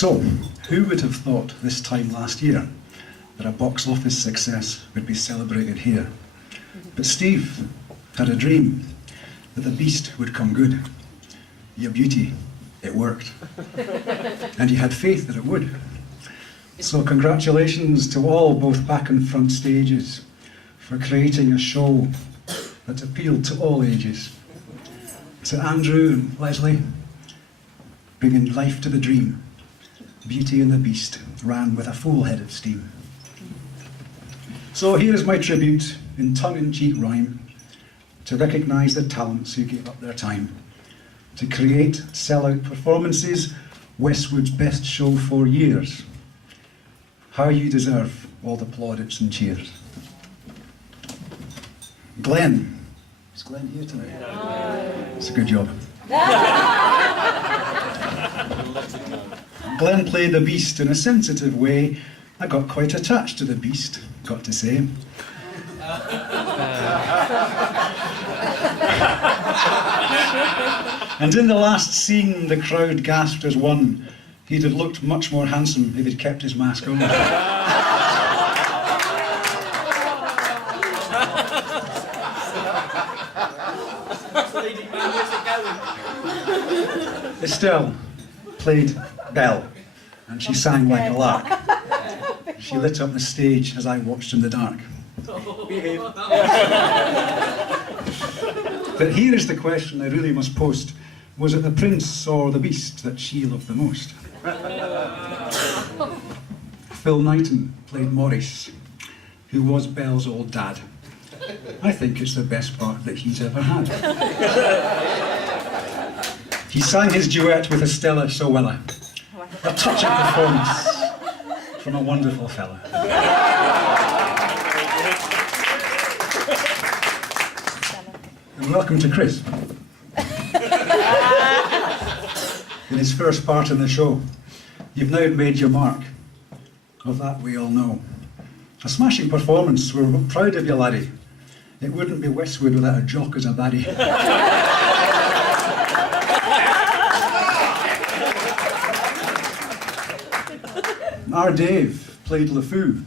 So, who would have thought this time last year that a box office success would be celebrated here? But Steve had a dream that The Beast would come good. Your beauty, it worked. And you had faith that it would. So congratulations to all, both back and front stages, for creating a show that appealed to all ages. To Andrew and Leslie, bringing life to the dream. Beauty and the Beast ran with a full head of steam. So here is my tribute in tongue-in-cheek rhyme to recognise the talents who gave up their time to create sell-out performances, Westwood's best show for years. How you deserve all the plaudits and cheers. Glenn. Is Glenn here tonight? No. It's a good job. Glenn played the Beast in a sensitive way. I got quite attached to the Beast, got to say. And in the last scene, the crowd gasped as one. He'd have looked much more handsome if he'd kept his mask on. Estelle played Belle, and she sang like a lark. She lit up the stage as I watched in the dark. But here is the question I really must post. Was it the prince or the beast that she loved the most? Phil Knighton played Maurice, who was Belle's old dad. I think it's the best part that he's ever had. He sang his duet with Estella so well. A touching performance from a wonderful fella. And welcome to Chris. In his first part in the show. You've now made your mark. Of that we all know. A smashing performance. We're proud of you, laddie. It wouldn't be Westwood without a jock as a baddie. Our Dave played LeFou.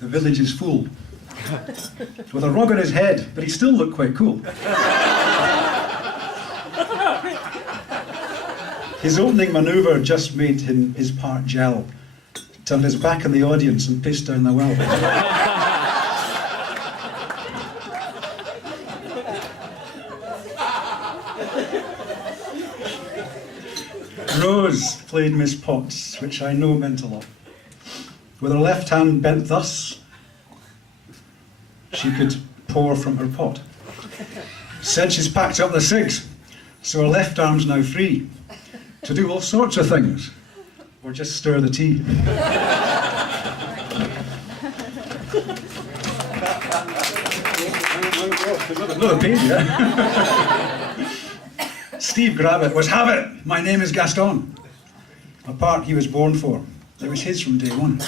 The village is full. With a rug on his head, but he still looked quite cool. His opening manoeuvre just made him his part gel. Turned his back on the audience and pissed down the well. Rose played Miss Potts, which I know meant a lot. With her left hand bent thus, she could pour from her pot. Said she's packed up the cigs, so her left arm's now free to do all sorts of things, or just stir the tea. Another page, yeah? Steve Gravitt was "Have it! My name is Gaston." A part he was born for. It was his from day one.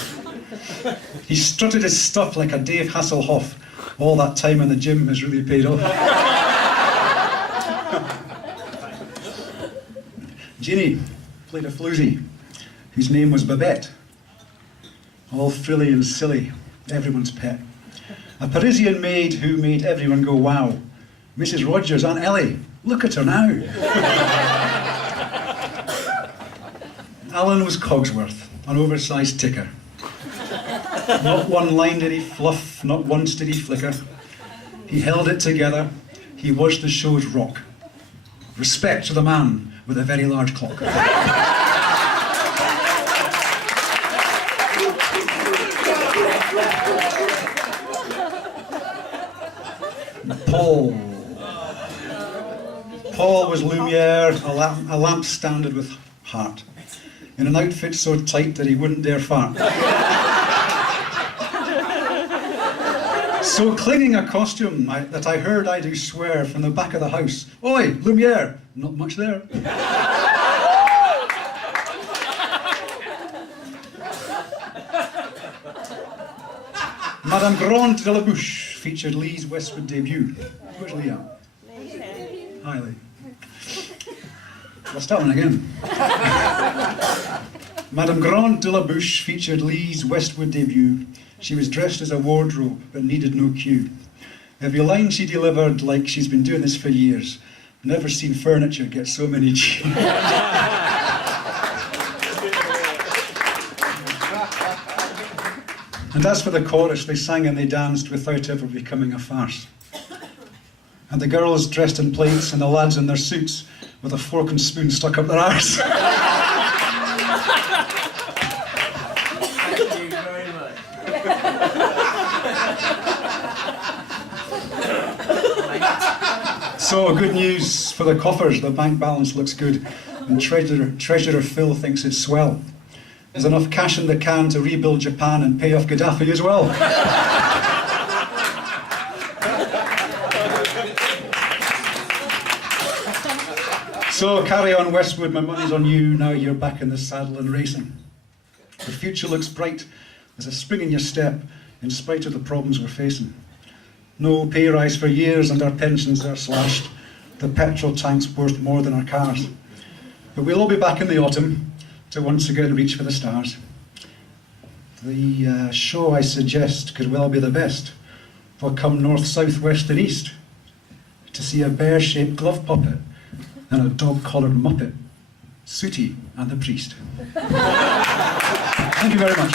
He strutted his stuff like a Dave Hasselhoff. All that time in the gym has really paid off. Ginny played a floozy, whose name was Babette. All frilly and silly, everyone's pet. A Parisian maid who made everyone go wow. Mrs. Rogers, Aunt Ellie, look at her now. Alan was Cogsworth, an oversized ticker. Not one line did he fluff, not once did he flicker. He held it together, he was the show's rock. Respect to the man with a very large clock. Paul was Lumiere, a lamp standard with heart, in an outfit so tight that he wouldn't dare fart. So clinging a costume that I heard I do swear from the back of the house, "Oi, Lumiere!" Not much there. Madame Grande de la Bouche featured Lee's Westwood debut. Where's Lee at? Hi, Lee. Let's start one again. Madame Grande de la Bouche featured Lee's Westwood debut. She was dressed as a wardrobe, but needed no cue. Every line she delivered like she's been doing this for years. Never seen furniture get so many cheers. And as for the chorus, they sang and they danced without ever becoming a farce. And the girls dressed in plaits and the lads in their suits with a fork and spoon stuck up their arse. Thank you very much. So, good news for the coffers. The bank balance looks good. And Treasurer Phil thinks it's swell. There's enough cash in the can to rebuild Japan and pay off Gaddafi as well. So carry on, Westwood, my money's on you. Now you're back in the saddle and racing. The future looks bright. There's a spring in your step, in spite of the problems we're facing. No pay rise for years and our pensions are slashed. The petrol tank's worth more than our cars. But we'll all be back in the autumn to once again reach for the stars. The show I suggest could well be the best. We'll come north, south, west and east to see a bear-shaped glove puppet and a dog-collared muppet, Sooty and the Priest. Thank you very much.